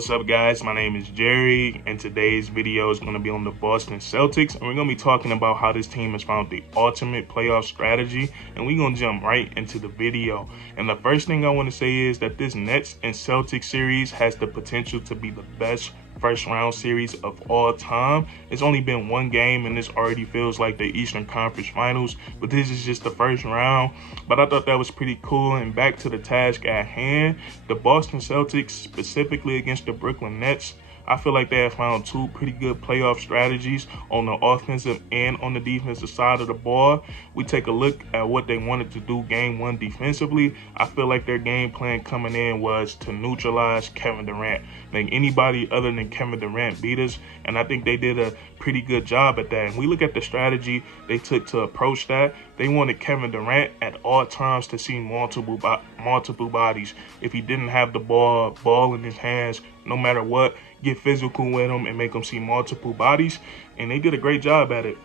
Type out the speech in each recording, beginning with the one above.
What's up, guys? My name is Jerry, and today's video is going to be on the Boston Celtics, and we're going to be talking about how this team has found the ultimate playoff strategy, and we're going to jump right into the video. And the first thing I want to say is that this Nets and Celtics series has the potential to be the best first round series of all time. It's only been one game and this already feels like the Eastern Conference Finals, but this is just the first round. But I thought that was pretty cool. And back to the task at hand, the Boston Celtics, specifically against the Brooklyn Nets, I feel like they have found two pretty good playoff strategies on the offensive and on the defensive side of the ball. We take a look at what they wanted to do game one defensively. I feel like their game plan coming in was to neutralize Kevin Durant. Make anybody other than Kevin Durant beat us, and I think they did a pretty good job at that. And we look at the strategy they took to approach that. They wanted Kevin Durant at all times to see multiple bodies. If he didn't have the ball in his hands, no matter what, get physical with him and make him see multiple bodies. And they did a great job at it.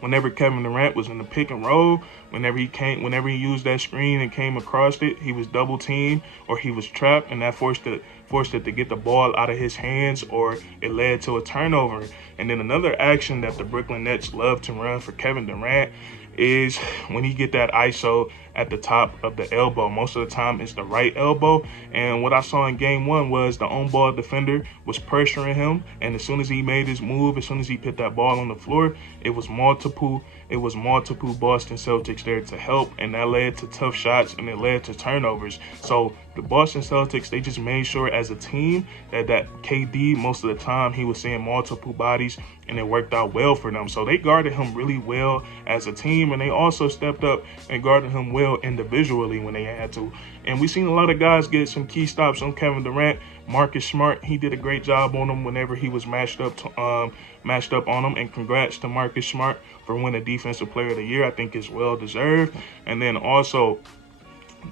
Whenever Kevin Durant was in the pick and roll, whenever he used that screen and came across it, he was double teamed or he was trapped, and that forced it to get the ball out of his hands, or it led to a turnover. And then another action that the Brooklyn Nets love to run for Kevin Durant is when he get that ISO at the top of the elbow. Most of the time it's the right elbow. And what I saw in game one was the on-ball defender was pressuring him, and as soon as he made his move, as soon as he put that ball on the floor, it was multiple Boston Celtics there to help, and that led to tough shots and it led to turnovers. So the Boston Celtics, they just made sure as a team that KD, most of the time he was seeing multiple bodies, and it worked out well for them. So they guarded him really well as a team, and they also stepped up and guarded him well individually when they had to. And we've seen a lot of guys get some key stops on Kevin Durant. Marcus Smart, he did a great job on him whenever he was matched up on him. And congrats to Marcus Smart for winning Defensive Player of the Year. I think it's well deserved. And then also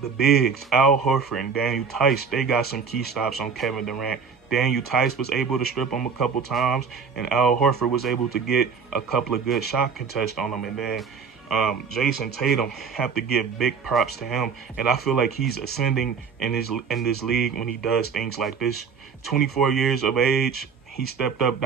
the bigs, Al Horford and Daniel Tice, they got some key stops on Kevin Durant. Daniel Tice was able to strip him a couple times, and Al Horford was able to get a couple of good shot contests on him. And then Jason Tatum, have to give big props to him, and I feel like he's ascending in this league when he does things like this. 24 years of age, he stepped up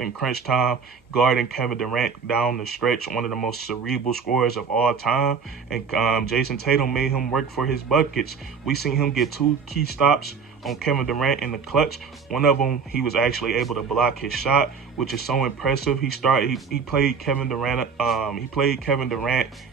in crunch time, guarding Kevin Durant down the stretch, one of the most cerebral scorers of all time. And Jason Tatum made him work for his buckets. We seen him get two key stops on Kevin Durant in the clutch. One of them, he was actually able to block his shot, which is so impressive. He played Kevin Durant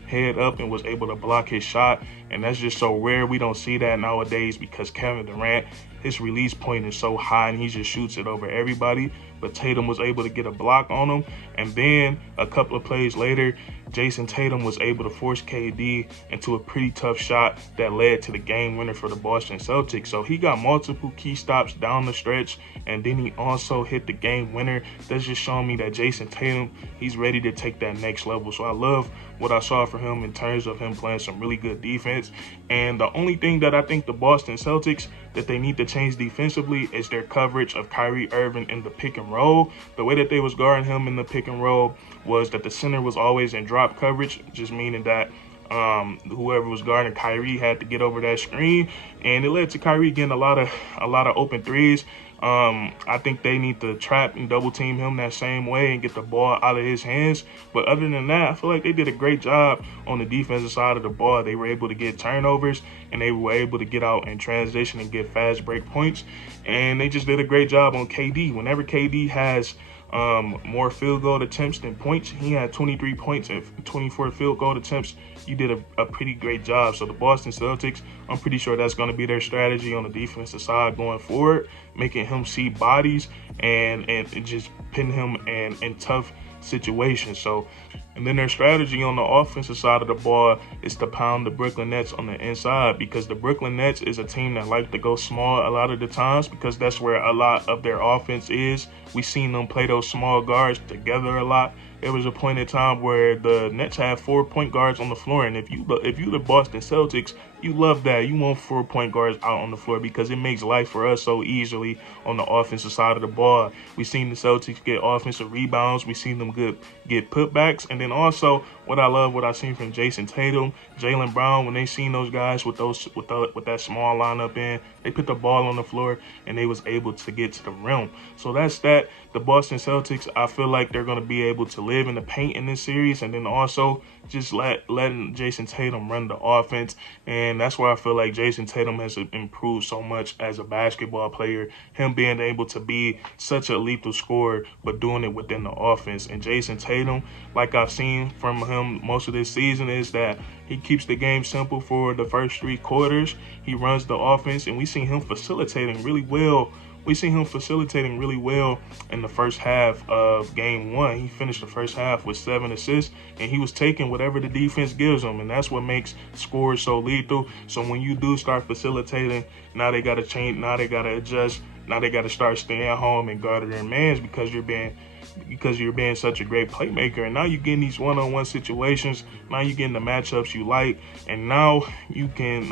head up and was able to block his shot, and that's just so rare. We don't see that nowadays because Kevin Durant, his release point is so high and he just shoots it over everybody. But Tatum was able to get a block on him, and then a couple of plays later, Jason Tatum was able to force KD into a pretty tough shot that led to the game winner for the Boston Celtics. So he got multiple key stops down the stretch, and then he also hit the game winner. That's just showing me that Jason Tatum, he's ready to take that next level. So I love what I saw from him in terms of him playing some really good defense. And the only thing that I think the Boston Celtics that they need to change defensively is their coverage of Kyrie Irving in the pick and roll. The way that they was guarding him in the pick and roll was that the center was always in drop coverage, just meaning that whoever was guarding Kyrie had to get over that screen, and it led to Kyrie getting a lot of open threes. I think they need to trap and double team him that same way and get the ball out of his hands. But other than that, I feel like they did a great job on the defensive side of the ball. They were able to get turnovers, and they were able to get out and transition and get fast break points. And they just did a great job on KD. Whenever KD has more field goal attempts than points, he had 23 points and 24 field goal attempts. You did a pretty great job. So the Boston Celtics, I'm pretty sure that's going to be their strategy on the defensive side going forward, making him see bodies and just putting him in tough situations. So, and then their strategy on the offensive side of the ball is to pound the Brooklyn Nets on the inside, because the Brooklyn Nets is a team that like to go small a lot of the times, because that's where a lot of their offense is. We've seen them play those small guards together a lot. There was a point in time where the Nets had 4 point guards on the floor, and if you the Boston Celtics, you love that. You want 4 point guards out on the floor because it makes life for us so easily on the offensive side of the ball. We've seen the Celtics get offensive rebounds. We've seen them get putbacks, and then also what I've seen from Jason Tatum, Jaylen Brown, when they seen those guys with that small lineup in, they put the ball on the floor and they was able to get to the rim. So that's that. The Boston Celtics, I feel like they're going to be able to live in the paint in this series, and then also just letting Jason Tatum run the offense. And that's where I feel like Jason Tatum has improved so much as a basketball player, him being able to be such a lethal scorer, but doing it within the offense. And Jason Tatum, like I've seen from him most of this season, is that he keeps the game simple for the first 3 quarters. He runs the offense, and we see him facilitating really well. In the first half of game 1. He finished the first half with 7 assists, and he was taking whatever the defense gives him, and that's what makes scores so lethal. So when you do start facilitating, now they got to change, now they got to adjust, now they got to start staying home and guarding their mans because you're being such a great playmaker. And now you're getting these one-on-one situations. Now you're getting the matchups you like, and now you can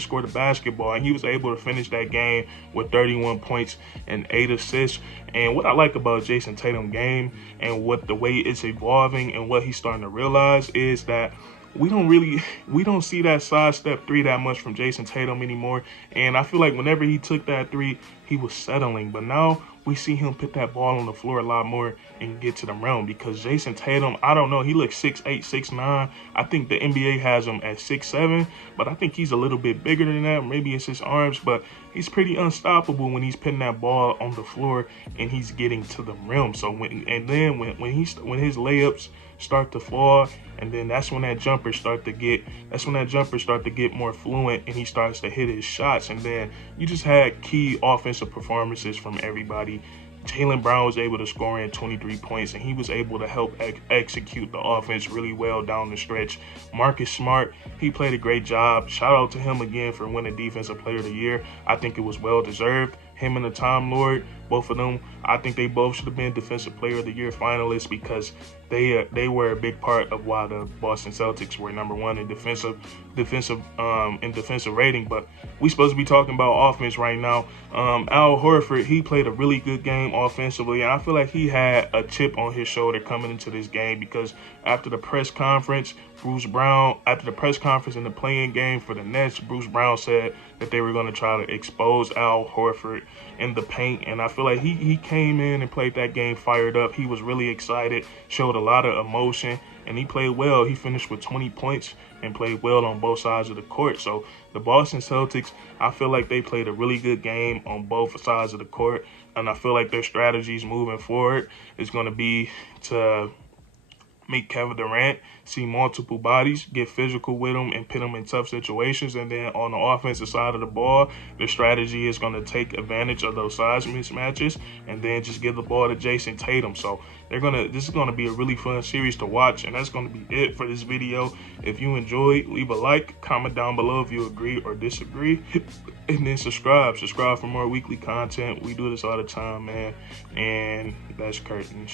score the basketball. And he was able to finish that game with 31 points and 8 assists. And what I like about Jason Tatum's game and what the way it's evolving and what he's starting to realize is that we don't see that sidestep 3 that much from Jason Tatum anymore. And I feel like whenever he took that 3, he was settling. But now we see him put that ball on the floor a lot more and get to the rim, because Jason Tatum, I don't know, he looks 6'8", 6'9". I think the NBA has him at 6'7", but I think he's a little bit bigger than that. Maybe it's his arms, but he's pretty unstoppable when he's putting that ball on the floor and he's getting to the rim. So when his layups start to fall, and then that's when that jumper start to get more fluent, and he starts to hit his shots. And then you just had key offensive performances from everybody. Jaylen Brown was able to score in 23 points, and he was able to help execute the offense really well down the stretch. Marcus Smart, he played a great job. Shout out to him again for winning Defensive Player of the Year. I think it was well deserved. Him and the Time Lord, both of them, I think they both should have been Defensive Player of the Year finalists, because they were a big part of why the Boston Celtics were #1 in defensive rating. But we supposed to be talking about offense right now. Al Horford, he played a really good game offensively, and I feel like he had a chip on his shoulder coming into this game, because after the press conference in the play-in game for the Nets, Bruce Brown said that they were going to try to expose Al Horford in the paint. And I feel like he came in and played that game fired up. He was really excited, showed a lot of emotion, and he played well. He finished with 20 points and played well on both sides of the court. So the Boston Celtics, I feel like they played a really good game on both sides of the court. And I feel like their strategies moving forward is going to be to make Kevin Durant see multiple bodies, get physical with him, and put him in tough situations. And then on the offensive side of the ball, the strategy is going to take advantage of those size mismatches and then just give the ball to Jason Tatum. So this is going to be a really fun series to watch, and that's going to be it for this video. If you enjoyed, leave a like, comment down below if you agree or disagree, and then subscribe for more weekly content. We do this all the time, man, and that's curtains.